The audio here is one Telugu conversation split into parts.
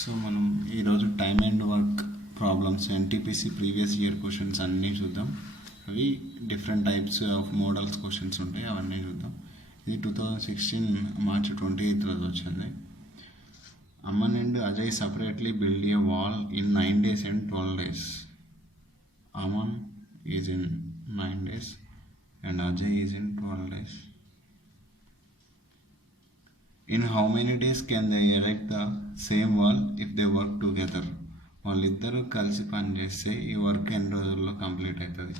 సో మనం ఈరోజు time and work problems NTPC previous year questions అన్నీ చూద్దాం. అవి different types of models questions ఉంటాయి, అవన్నీ చూద్దాం. ఇది 2016 మార్చ్ 28 రోజు వచ్చింది. Aman and Ajay separately build a wall in 9 days and 12 days. Aman is in 9 days and Ajay is in 12 days. In how many days can they erect the same wall if they work together? వాళ్ళిద్దరూ కలిసి పని చేస్తే ఈ వర్క్ ఎన్ని రోజుల్లో కంప్లీట్ అవుతుంది.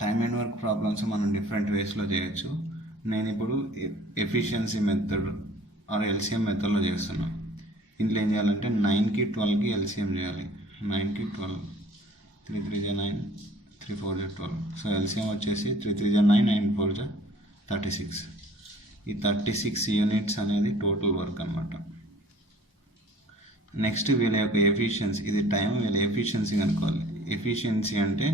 టైమ్ అండ్ వర్క్ ప్రాబ్లమ్స్ మనం డిఫరెంట్ వేస్లో చేయొచ్చు. నేను ఇప్పుడు ఎఫిషియన్సీ మెథడ్ ఆర్ ఎల్సిఎం మెథడ్లో చేస్తున్నాను. ఇంట్లో ఏం చేయాలంటే 9కి 12కి ఎల్సిఎం చేయాలి. 9కి 12, 3 3 జా 9, 3 4 జా 12. సో ఎల్సిఎం వచ్చేసి 3 3 జా 9, 9 4 జా 36. ఈ 36 యూనిట్స్ అనేది టోటల్ వర్క్ అనమాట. నెక్స్ట్ వీళ్ళ యొక్క ఎఫిషియన్సీ, ఇది టైం, వీళ్ళ ఎఫిషియన్సీ కనుక్కోవాలి. ఎఫిషియన్సీ అంటే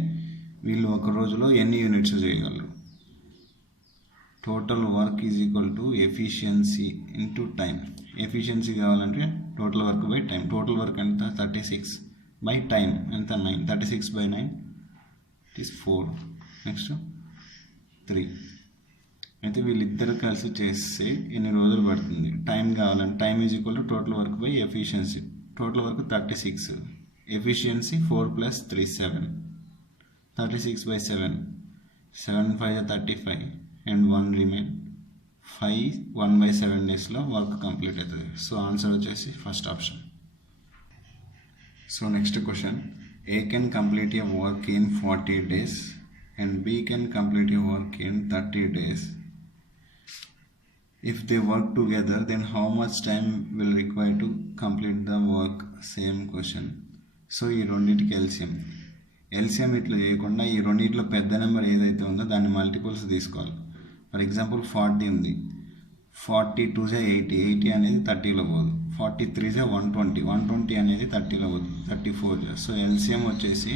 వీళ్ళు ఒక రోజులో ఎన్ని యూనిట్స్ చేయగలరు. Total work is equal to efficiency into time. Efficiency కావాలంటే total work by time. Total work ఎంత 36 బై టైం ఎంత 9. 36 బై 9 ఇట్ ఈస్ 4. నెక్స్ట్ 3. అయితే వీళ్ళిద్దరు కలిసి చేస్తే ఎన్ని రోజులు పడుతుంది. టైం కావాలంటే time is equal to total work by efficiency. Total work 36, efficiency 4 + 3 7. 36 by 7, 7 5 35 and 1 remain. 5 1/7 డేస్లో వర్క్ కంప్లీట్ అవుతుంది. సో ఆన్సర్ వచ్చేసి first option. So next question, A can complete A work in 40 days and B can complete a work in 30 days. If they work together, then how much time will require to complete the work? Same question. So ఈ రెండింటికి ఎల్సిఎం ఇట్లా చేయకుండా ఈ రెండింటిలో పెద్ద నెంబర్ ఏదైతే ఉందో దాన్ని మల్టిపుల్స్ తీసుకోవాలి. ఫర్ ఎగ్జాంపుల్ 40 ఉంది. 42 జా 80, 80 అనేది 30లో పోదు. 43 జా 120, 120 అనేది 30లో పోదు. 34 జా. సో ఎల్సిఎం వచ్చేసి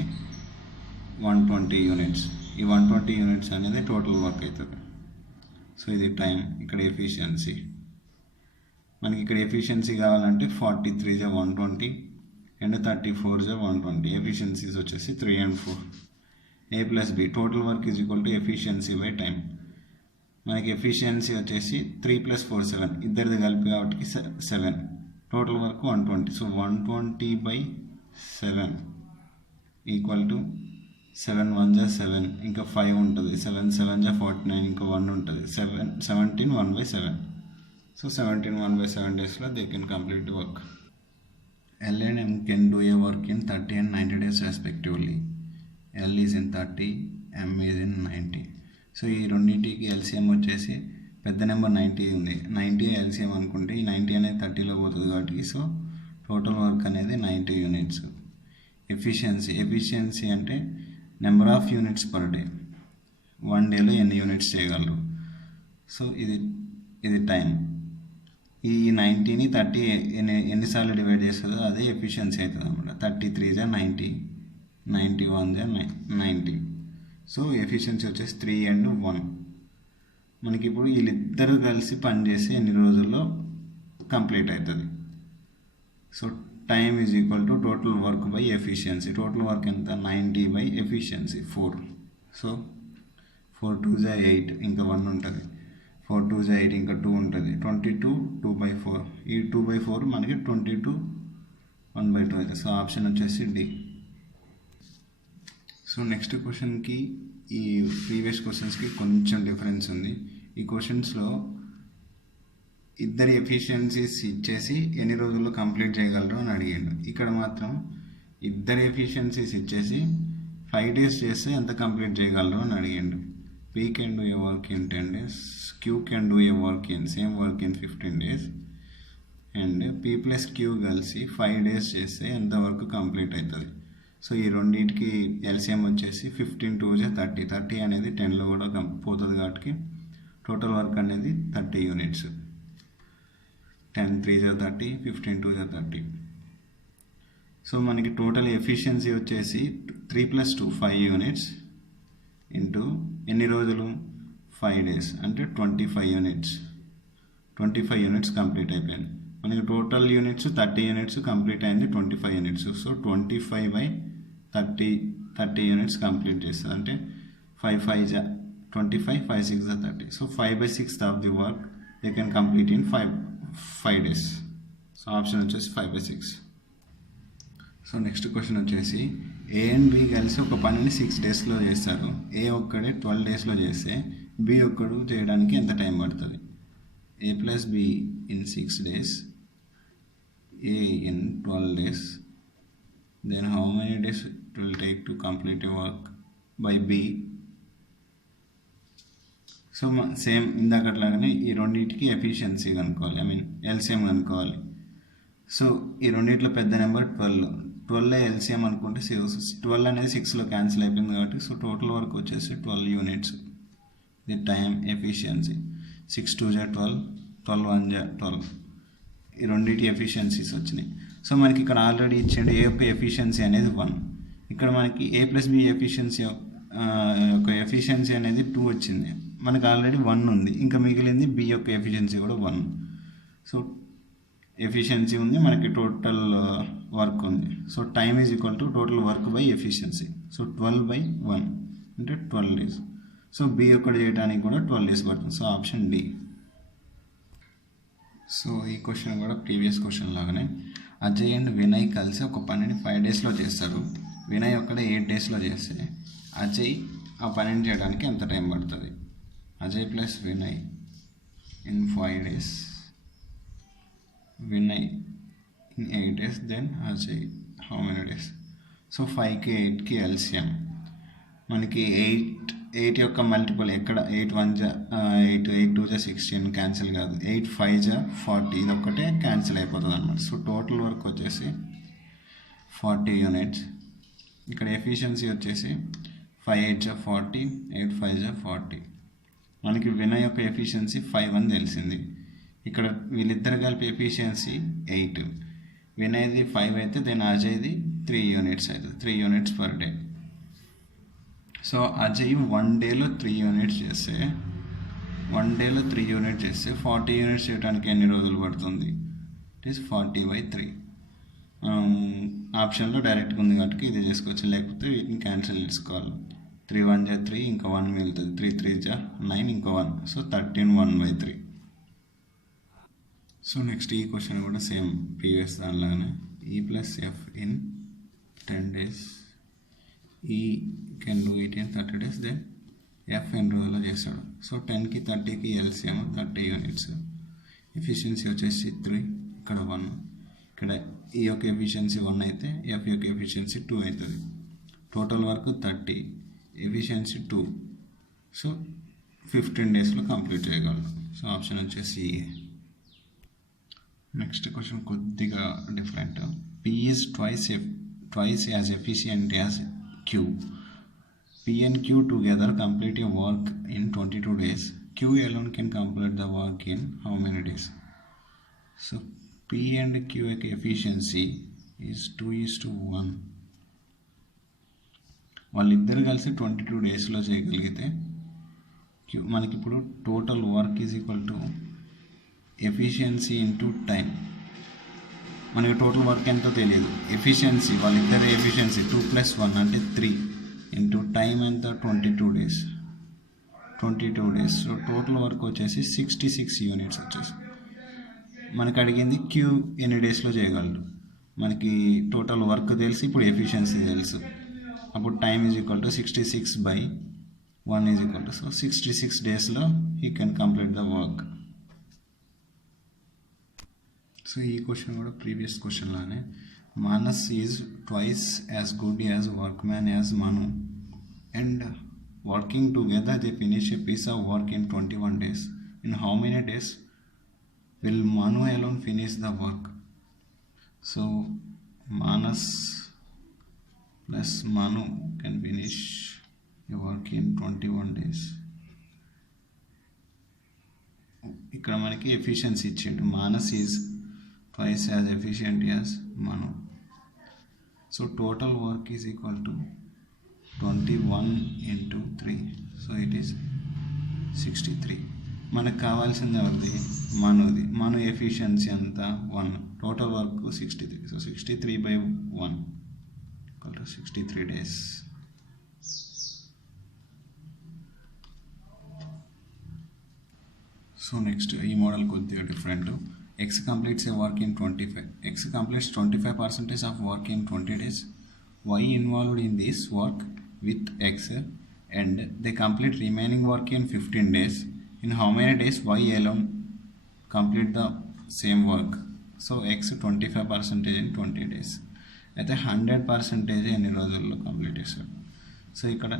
120 యూనిట్స్. ఈ 120 యూనిట్స్ అనేది టోటల్ వర్క్ అవుతుంది. సో ఇది టైం, ఇక్కడ ఎఫిషియన్సీ. మనకి ఇక్కడ ఎఫిషియన్సీ కావాలంటే 43 జా 120 అండ్ 34 జా 120. ఎఫిషియన్సీస్ వచ్చేసి 3 and 4. A + B total work is equal to efficiency by time. మనకి ఎఫిషియన్సీ వచ్చేసి 3 + 4 7, ఇద్దరిది కలిపి కాబట్టి 7. Total work 120. So 120/7 equal to 7 1 జా 7, ఇంకా 5 ఉంటుంది. 7 7 జా 49, ఇంకా 1 ఉంటుంది. 17 1/7. సో 17 1/7 డేస్లో they can complete work. L and M can do a work in 30 and 90 days respectively. L is in 30, M is in 90. So ఈ రెండింటికి ఎల్సిఎం వచ్చేసి పెద్ద నెంబర్ 90 ఉంది. 90 ఎల్సిఎం అనుకుంటే ఈ 90 అనేది 30లో పోతుంది కాబట్టి సో టోటల్ వర్క్ అనేది 90 యూనిట్స్. ఎఫిషియన్సీ అంటే number of units per day. 1 డేలో ఎన్ని యూనిట్స్ చేయగలరు. సో ఇది టైం. ఈ 90ని 30 ఎన్నిసార్లు డివైడ్ చేస్తుందో అదే ఎఫిషియన్సీ అవుతుంది అనమాట. 33 జా 90, 91 జా 90. సో ఎఫిషియన్సీ వచ్చేసి 3 and 1. మనకి ఇప్పుడు వీళ్ళిద్దరూ కలిసి పనిచేసి ఎన్ని రోజుల్లో కంప్లీట్ అవుతుంది. So time is equal to total work by efficiency. Total work ఎంత 90 బై ఎఫిషియన్సీ 4. సో 4 2 జా 8, ఇంకా 1 ఉంటుంది. 4 2 జా 8, ఇంకా 2 ఉంటుంది. 22 2/4. ఈ 2/4 మనకి 22 1/2 అవుతుంది. సో ఆప్షన్ వచ్చేసి డి. సో నెక్స్ట్ క్వశ్చన్కి ఈ ప్రీవియస్ క్వశ్చన్స్కి కొంచెం డిఫరెన్స్ ఉంది. ఈ క్వశ్చన్స్లో ఇద్దరి ఎఫిషియన్సీస్ ఇచ్చేసి ఎన్ని రోజుల్లో కంప్లీట్ చేయగలరు అని అడిగాడు. ఇక్కడ మాత్రం ఇద్దరి ఎఫిషియన్సీస్ ఇచ్చేసి 5 days చేస్తే ఎంత కంప్లీట్ చేయగలరు అని అడిగాడు. P can do a work in 10 days, Q can do a work in same work in 15 days and P + Q కలిసి 5 days చేస్తే ఎంత వర్క్ కంప్లీట్ అవుతుంది. సో ఈ రెండింటికి ఎల్సిఎం వచ్చేసి 15 2 జా 30. 30 అనేది 10లో కూడా పోతుంది కాబట్టి టోటల్ వర్క్ అనేది 30 యూనిట్స్. 10 3 జా 30, 15 2 జా 30. సో మనకి టోటల్ ఎఫిషియన్సీ వచ్చేసి 3 + 2 5 యూనిట్స్ ఇంటూ ఎన్ని రోజులు 5 days అంటే 25 యూనిట్స్. 25 యూనిట్స్ కంప్లీట్ అయిపోయింది. మనకి టోటల్ యూనిట్స్ 30 యూనిట్స్, కంప్లీట్ అయింది 25 యూనిట్స్. సో 25/30 యూనిట్స్ కంప్లీట్ చేస్తుంది. అంటే 5 5 25, 5 6 30. So 5/6 of the work they can complete in 5 days. So option వచ్చేసి 5/6. సో నెక్స్ట్ క్వశ్చన్ వచ్చేసి ఏ అండ్ బి కలిసి ఒక పనిని 6 డేస్లో చేస్తారు. ఏ ఒక్కడే 12 డేస్లో చేస్తే బి ఒక్కడు చేయడానికి ఎంత టైం పడుతుంది? A plus B in 6 days, A in 12 days, then how many days it will take to complete a work by B? So same ఇందాకట్లాగానే ఈ రెండింటికి ఎఫిషియన్సీ కనుక్కోవాలి, ఎల్సిఎం కనుక్కోవాలి. సో ఈ రెండింటిలో పెద్ద నెంబర్ 12 ఎల్సిఎం అనుకుంటే 12 అనేది 6లో క్యాన్సిల్ అయిపోయింది కాబట్టి సో టోటల్ వర్క్ వచ్చేసి 12 యూనిట్స్. ఇది టైం ఎఫిషియన్సీ. 6 2 12, 12 1 12. ఈ రెండింటి ఎఫిషియన్సీస్ వచ్చినాయి. సో మనకి ఇక్కడ ఆల్రెడీ ఇచ్చిండు ఏ యొక్క ఎఫిషియన్సీ అనేది 1. ఇక్కడ మనకి ఏ ప్లస్ బి ఎఫిషియన్సీ యొక్క ఎఫిషియన్సీ అనేది 2 వచ్చింది. మనకి ఆల్రెడీ 1 ఉంది, ఇంకా మిగిలింది బి యొక్క ఎఫిషియన్సీ కూడా 1. సో ఎఫిషియన్సీ ఉంది, మనకి టోటల్ వర్క్ ఉంది. So time is equal to total work by efficiency. So 12/1 అంటే 12 డేస్. సో బి ఒక్కటి చేయడానికి కూడా 12 డేస్ పడుతుంది. So option D. సో ఈ క్వశ్చన్ కూడా ప్రీవియస్ క్వశ్చన్ లాగానే అజయ్ అండ్ వినయ్ కలిసి ఒక పనిని 5 డేస్లో చేస్తారు. వినయ్ ఒక్కడే 8 డేస్లో చేస్తే అజయ్ ఆ పనిని చేయడానికి ఎంత టైం పడుతుంది? Ajay plus Vinay in 5 days, Vinay in 8 days, then Ajay how many days? So 5కి 8కి ఎల్సిఎం. మనకి 8 యొక్క మల్టిపుల్ ఎక్కడ? 8 1 8, 8 2 16 క్యాన్సిల్ కాదు. 8 5 40, ఇది ఒక్కటే క్యాన్సిల్ అయిపోతుంది అనమాట. సో టోటల్ వర్క్ వచ్చేసి 40 యూనిట్స్. ఇక్కడ ఎఫిషియన్సీ వచ్చేసి 5 8 40, 8 5 40. మనకి వినయ్ యొక్క ఎఫిషియన్సీ 5 అని తెలిసింది. ఇక్కడ వీళ్ళిద్దరు కలిపి ఎఫిషియన్సీ 8. వినయ్ది 5 అయితే దెన్ అజయ్ది 3 యూనిట్స్ అవుతుంది, 3 units per day. So Ajay 1 డేలో 3 యూనిట్స్ చేస్తే 40 యూనిట్స్ చేయడానికి ఎన్ని రోజులు పడుతుంది? It is 40/3. ఆప్షన్లో డైరెక్ట్గా ఉంది కాబట్టి ఇది చేసుకోవచ్చు, లేకపోతే వీటిని క్యాన్సిల్ చేసుకోవాలి. 3 1 3, ఇంకా 1 మిగులుతుంది. 3 3 9, ఇంకా 1. సో 13 1/3. సో నెక్స్ట్ ఈ క్వశ్చన్ కూడా సేమ్ ప్రీవియస్ దానిలాగానే E plus F in 10 days, E can do it in 30 days, then F ఎన్ని రోజుల్లో చేస్తాడు? సో 10కి 30కి ఎల్సిఎం 30 యూనిట్స్. ఎఫిషియన్సీ వచ్చేసి 3, ఇక్కడ 1. ఇక్కడ ఈ యొక్క ఎఫిషియన్సీ 1 అయితే ఎఫ్ యొక్క ఎఫిషియన్సీ 2 అవుతుంది. Total work 30, efficiency 2. సో 15 డేస్లో కంప్లీట్ చేయగలరు. సో ఆప్షన్ వచ్చేసి ఏ. నెక్స్ట్ క్వశ్చన్ కొద్దిగా different. P is twice as efficient as Q. P and Q together complete a work in 22 days. Q alone can complete the work in how many days? So P and Q efficiency is 2:1. వాళ్ళిద్దరు కలిసి 22 డేస్లో చేయగలిగితే మనకి ఇప్పుడు total work is equal to efficiency into time. మనకి టోటల్ వర్క్ ఎంతో తెలియదు. ఎఫిషియన్సీ వాళ్ళిద్దరు ఎఫిషియన్సీ 2 + 1 అంటే 3 ఇంటూ టైం ఎంత? 22 డేస్. సో టోటల్ వర్క్ వచ్చేసి 66 యూనిట్స్ వచ్చేసి. మనకు అడిగింది క్యూ ఎన్ని డేస్లో చేయగలరు. మనకి టోటల్ వర్క్ తెలిసి ఇప్పుడు ఎఫిషియన్సీ తెలుసు. అప్పుడు time is equal to 66/1 is equal to, so 66 డేస్లో he can complete the work. So ఈ క్వశ్చన్ కూడా ప్రీవియస్ క్వశ్చన్ లానే Manas is twice as good as workman as Manu, and working together they finish a piece of work in 21 days. In how many days will Manu alone finish the work? So Manas plus Manu can finish a work in 21 days. ఇక్కడ మనకి ఎఫిషియన్సీ ఇచ్చిండు. Manas is twice as efficient as Manu. So total work is equal to 21 into 3. So it is 63. మనకు కావాల్సింది ఎవరిది? మను ఎఫిషియన్సీ ఎంత? 1. Total work 63. So 63/1 = 63 days. So next ఈ మోడల్ కొద్దిగా different. X completes a work in 25. X completes 25% of work in 20 days. Y involved in this work with X and they complete remaining work in 15 days. In how many days Y alone complete the same work? So X 25% in 20 days. అయితే 100% ఎన్ని రోజుల్లో కంప్లీట్ చేస్తాడు? సో ఇక్కడ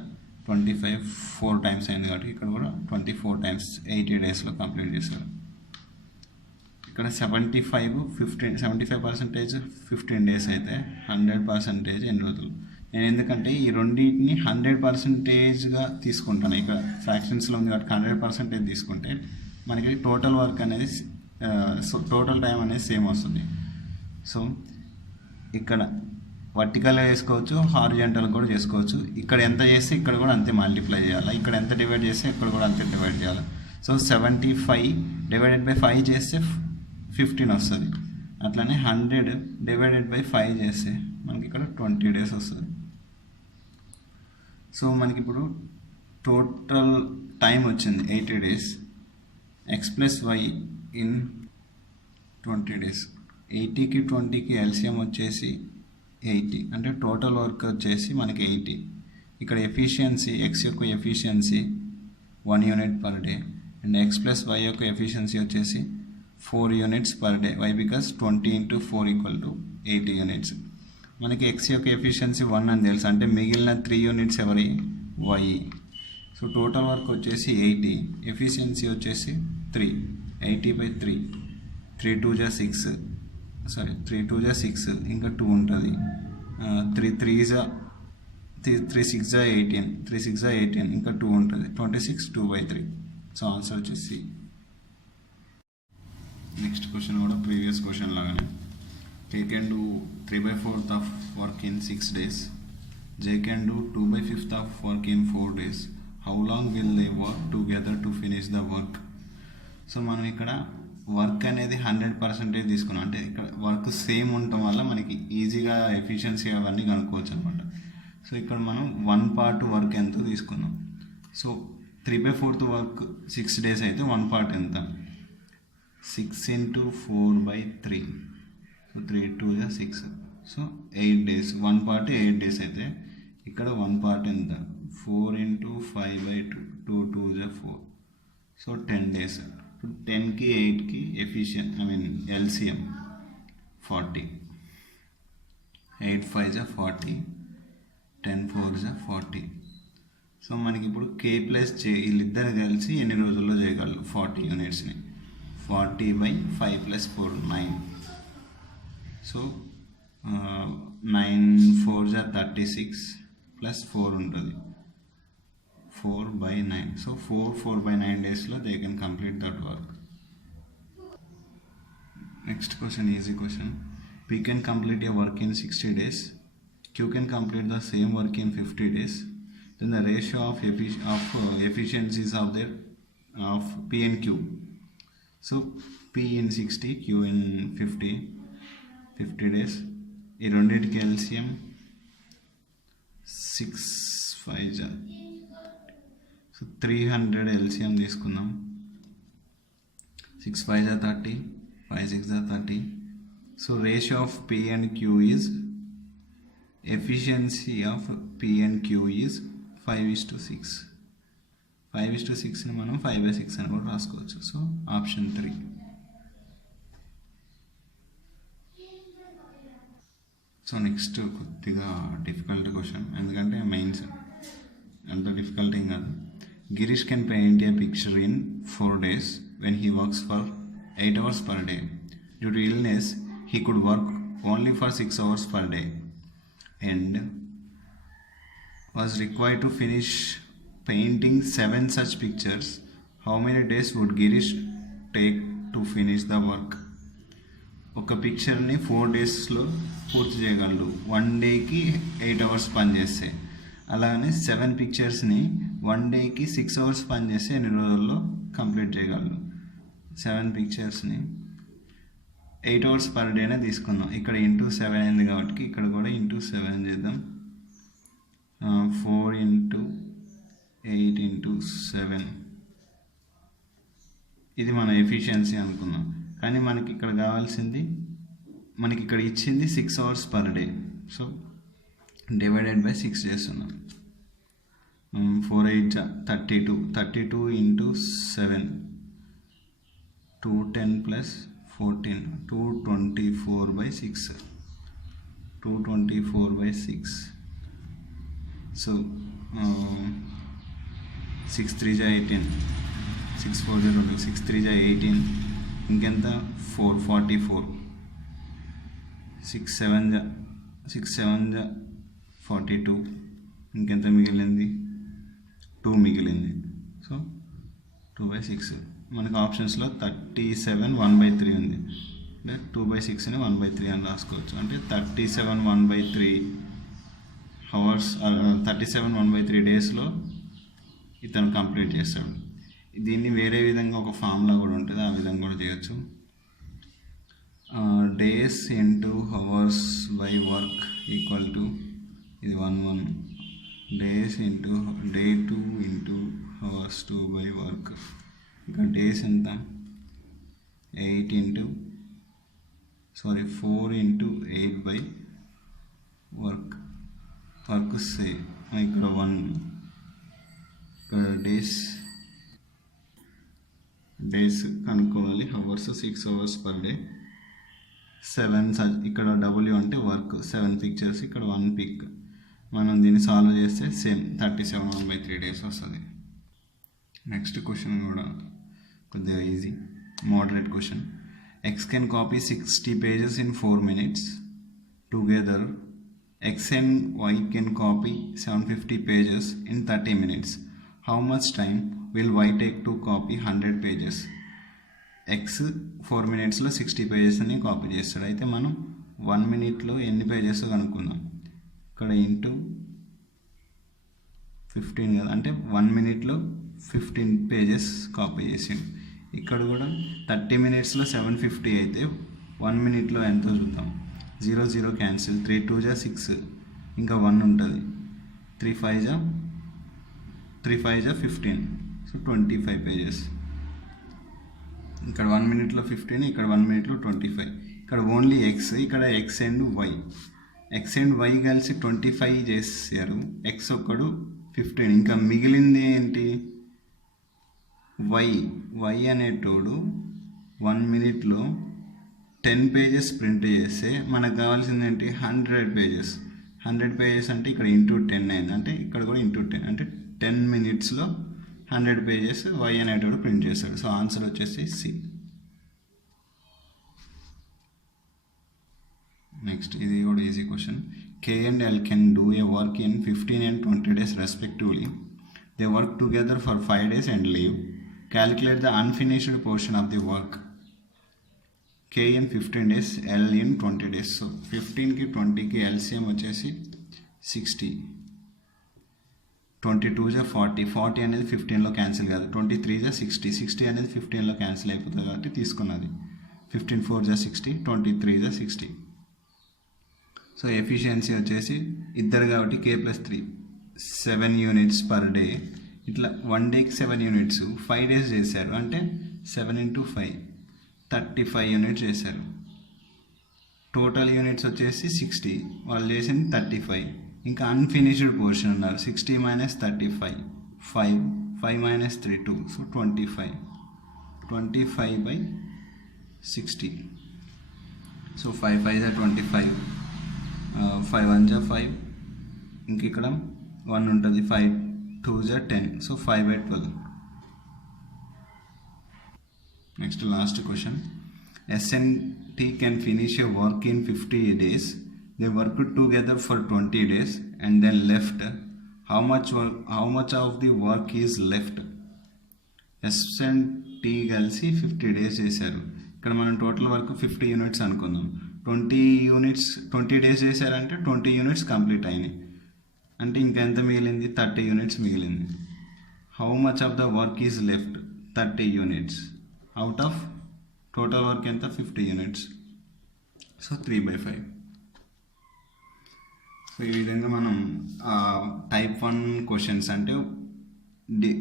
25 4 టైమ్స్ అయింది కాబట్టి ఇక్కడ కూడా 24 టైమ్స్ 80 డేస్లో కంప్లీట్ చేస్తాడు. ఇక్కడ 75% 15 డేస్ అయితే 100% ఎన్ని రోజులు? నేను ఎందుకంటే ఈ రెండింటిని 100%గా తీసుకుంటాను. ఇక్కడ ఫ్రాక్షన్స్లో ఉంది కాబట్టి 100% తీసుకుంటే మనకి టోటల్ వర్క్ అనేది టోటల్ టైం అనేది సేమ్ వస్తుంది. సో ఇక్కడ వర్టికల్గా చేసుకోవచ్చు, హారిజాంటల్ కూడా చేసుకోవచ్చు. ఇక్కడ ఎంత చేస్తే ఇక్కడ కూడా అంతే మల్టిప్లై చేయాలి, ఇక్కడ ఎంత డివైడ్ చేస్తే ఇక్కడ కూడా అంతే డివైడ్ చేయాలి. సో 75 / 5 చేస్తే 15 వస్తుంది. అట్లానే 100 / 5 చేస్తే మనకి ఇక్కడ 20 డేస్ వస్తుంది. సో మనకి ఇప్పుడు టోటల్ టైం వచ్చింది 80 days. X + Y in 20 days. 80కి 20కి ఎల్సిఎం వచ్చేసి 80, అంటే టోటల్ వర్క్ వచ్చేసి మనకి 80. ఇక్కడ ఎఫిషియన్సీ X యొక్క efficiency 1 unit per day and X + Y యొక్క ఎఫిషియన్సీ వచ్చేసి 4 units per day. Why because 20 × 4 = 80 units. మనకి X యొక్క ఎఫిషియన్సీ 1 అని తెలుసు, అంటే మిగిలిన 3 యూనిట్స్ ఎవరి? Y. సో టోటల్ వర్క్ వచ్చేసి 80, ఎఫిషియన్సీ వచ్చేసి 3. 80/3, 3 2 = 6, సారీ 3 2 = 6, ఇంకా 2 ఉంటుంది. 3 3 6 = 18, 3 6 = 18, ఇంకా 2 ఉంటుంది. 26, 2/3. సో ఆన్సర్ వచ్చేసి. నెక్స్ట్ క్వశ్చన్ కూడా ప్రీవియస్ క్వశ్చన్ లాగానే. K can do 3/4 of work in 6 days. J can do 2/5 of work in 4 days. How long will they work together to finish the work? So మనం ఇక్కడ వర్క్ అనేది 100% తీసుకున్నాం, అంటే ఇక్కడ వర్క్ సేమ్ ఉండటం వల్ల మనకి ఈజీగా ఎఫిషియన్సీ అవన్నీ కనుక్కోవచ్చు అనమాట. సో ఇక్కడ మనం 1 పార్ట్ వర్క్ ఎంతో తీసుకున్నాం. సో 3/4 వర్క్ 6 డేస్ అయితే 1 పార్ట్ ఎంత? 6 × 4/3. So 3 2 = 6. So 8 days. 1 part 8 days అయితే ఇక్కడ 1 పార్ట్ ఎంత? 4 × 5/2, 2 2 = 4. So 10 days. 10కి 8కి ఎల్సిఎం 40. 8 5 = 40, 10 4 = 40. సో మనకి ఇప్పుడు K + J వీళ్ళిద్దరు కలిసి ఎన్ని రోజుల్లో చేయగలరు 40 యూనిట్స్ని? 40/5 + 4 9. సో 9 4 = 36 + 4 ఉంటుంది 4/9. సో 4/9 డేస్లో they can complete that work. Next question easy question. P can complete a work in 60 days. Q can complete the same work in 50 days. Then the ratio of efficiencies of P and Q. So P in 60, Q in 50 days. ఈ రెండింటికి ఎల్సిఎం 6 5 సో 300 ఎల్సిఎం తీసుకుందాం. 6 5 = 30, 5 6 = 30. So ratio of P and Q is, efficiency of P and Q is 5:6. 5:6ని మనం 5/6 అని కూడా రాసుకోవచ్చు. So option 3. సో నెక్స్ట్ కొద్దిగా డిఫికల్ట్ క్వశ్చన్, ఎందుకంటే మెయిన్స్ అంత డిఫికల్ట్ ఏం కాదు. Girish can paint A picture in 4 days when he works for 8 hours per day. Due to illness, he could work only for 6 hours per day and was required to finish painting 7 such pictures. How many days would Girish take to finish the work? ఒక పిక్చర్ని 4 daysలో పూర్తి చేయగలడు, 1 dayకి 8 hours పని చేస్తే. అలానే 7 పిక్చర్స్ని 1 dayకి 6 hours పని చేస్తే ఎన్ని రోజుల్లో కంప్లీట్ చేయగలరు. 7 పిక్చర్స్ని 8 hours per డేనే తీసుకుందాం. ఇక్కడ ఇంటూ 7 అయింది కాబట్టి ఇక్కడ కూడా ఇంటూ 7 చేద్దాం. 4 × 8 × 7 ఇది మన ఎఫిషియన్సీ అనుకుందాం. కానీ మనకి ఇక్కడ కావాల్సింది, మనకి ఇక్కడ ఇచ్చింది 6 hours per day. So divided by 6 చేస్తున్నాం. 4 8 32 32 × 7 210 + 14 224/6 224/6. సో 6 3 18 6 4 0 6 3 18 ఇంకెంత 444 6 7 42 ఇంకెంత మిగిలింది 2 మిగిలింది. సో 2/6 మనకు ఆప్షన్స్లో 37 1/3 ఉంది. అంటే 2/6ని 1/3 అని రాసుకోవచ్చు. అంటే 37 1/3 hours 37 1/3 డేస్లో ఇతను కంప్లీట్ చేస్తాడు. దీన్ని వేరే విధంగా ఒక ఫార్ములా కూడా ఉంటుంది, ఆ విధంగా కూడా చేయొచ్చు. Days into hours by work equal to ఇది 1 days into day 2 into hours 2 by work. ఇంకా డేస్ ఎంత 4 × 8 బై వర్క్ సే ఇక్కడ 1 ఇక్కడ డేస్ కనుక్కోవాలి. Hours 6 hours per day. 7 ఇక్కడ W అంటే వర్క్ 7 పిక్చర్స్ ఇక్కడ 1 పిక్. మనం దీన్ని సాల్వ్ చేస్తే సేమ్ 37 1/3 డేస్ వస్తుంది. నెక్స్ట్ క్వశ్చన్ కూడా కొద్దిగా easy, moderate question. X can copy 60 pages in 4 minutes. Together X and Y can copy 750 pages in 30 minutes. How much time will Y take to copy 100 pages? X 4 minutesలో 60 pagesని copy చేస్తాడు. అయితే మనం 1 minuteలో ఎన్ని పేజెస్ కనుక్కుందాం. ఇక్కడ ఇంటూ 15 కదా, అంటే 1 minuteలో 15 pages కాపీ చేసిండు. ఇక్కడ కూడా 30 minutesలో 750 అయితే 1 minuteలో ఎంతో చూద్దాం. 0 0 క్యాన్సిల్, 3 2 6 ఇంకా 1 ఉంటుంది. 3 5 15, సో 25 pages. ఇక్కడ 1 minuteలో 15, ఇక్కడ 1 minuteలో 25. ఇక్కడ ఓన్లీ ఎక్స్, ఇక్కడ ఎక్స్ అండ్ వై కలిసి 25 చేశారు. ఎక్స్ ఒక్కడు 15, ఇంకా మిగిలింది ఏంటి వై అనేటోడు 1 minuteలో 10 pages ప్రింట్ చేస్తే మనకు కావాల్సింది ఏంటి 100 pages. 100 pages అంటే ఇక్కడ ఇంటూ 10 అయింది, అంటే ఇక్కడ కూడా ఇంటూ 10, అంటే 10 minutesలో 100 pages వై అనేటోడు ప్రింట్ చేస్తాడు. సో ఆన్సర్ వచ్చేసి సి. నెక్స్ట్ ఇది కూడా easy question. K and L can do a work in 15 and 20 days respectively. They work together for 5 days and leave. Calculate the unfinished portion of the work. K in 15 days, L in 20 days. So 15కి 20కి LCM వచ్చేసి 60. 22 40 అనేది 15లో క్యాన్సిల్ కాదు. 23 60 అనేది 15లో క్యాన్సిల్ అయిపోతుంది కాబట్టి తీసుకున్నది. 15 4 60, 23 60. సో ఎఫిషియన్సీ వచ్చేసి ఇద్దరు కాబట్టి K+3 7 units per day. ఇట్లా 1 డేకి 7 units 5 days చేశారు, అంటే 7 × 5 35 units చేశారు. టోటల్ యూనిట్స్ వచ్చేసి 60, వాళ్ళు చేసింది 35. ఇంకా అన్ఫినిష్డ్ పోర్షన్ ఉన్నారు 60 - 35 5 5 - 3 2, సో 25/60. సో 5 5 25, 5 1 5, ఇంక ఇక్కడ 1 ఉంటుంది, 5 2 10, so 5/12. Next last question. S and T can finish a work in 50 days. They worked together for 20 days and then left. How much of the work is left? S and T కలిసి 50 days చేశారు. ఇక్కడ మనం టోటల్ వర్క్ 50 units అనుకుందాం. 20 days చేశారంటే 20 units కంప్లీట్ అయినాయి, అంటే ఇంకెంత మిగిలింది 30 units మిగిలింది. How much of the work is left? 30 units out of total work ఎంత 50 యూనిట్స్. సో 3/5. సో ఈ విధంగా మనం టైప్ 1 క్వశ్చన్స్ అంటే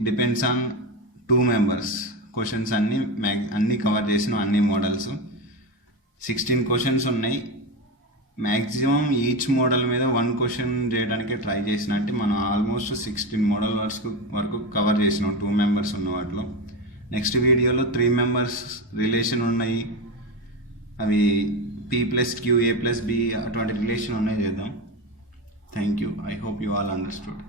డిపెండ్స్ ఆన్ 2 మెంబర్స్ క్వశ్చన్స్ అన్నీ కవర్ చేసిన అన్ని మోడల్స్ 16 క్వశ్చన్స్ ఉన్నాయి. మ్యాక్సిమం ఈచ్ మోడల్ మీద 1 క్వశ్చన్ చేయడానికి ట్రై చేసిన, అంటే మనం ఆల్మోస్ట్ 16 మోడల్ వరకు కవర్ చేసినాం 2 మెంబర్స్ ఉన్న వాటిలో. నెక్స్ట్ వీడియోలో 3 మెంబర్స్ రిలేషన్ ఉన్నాయి, అవి P+Q A+B అటువంటి రిలేషన్ ఉన్నాయి చేద్దాం. Thank you. I hope you all understood.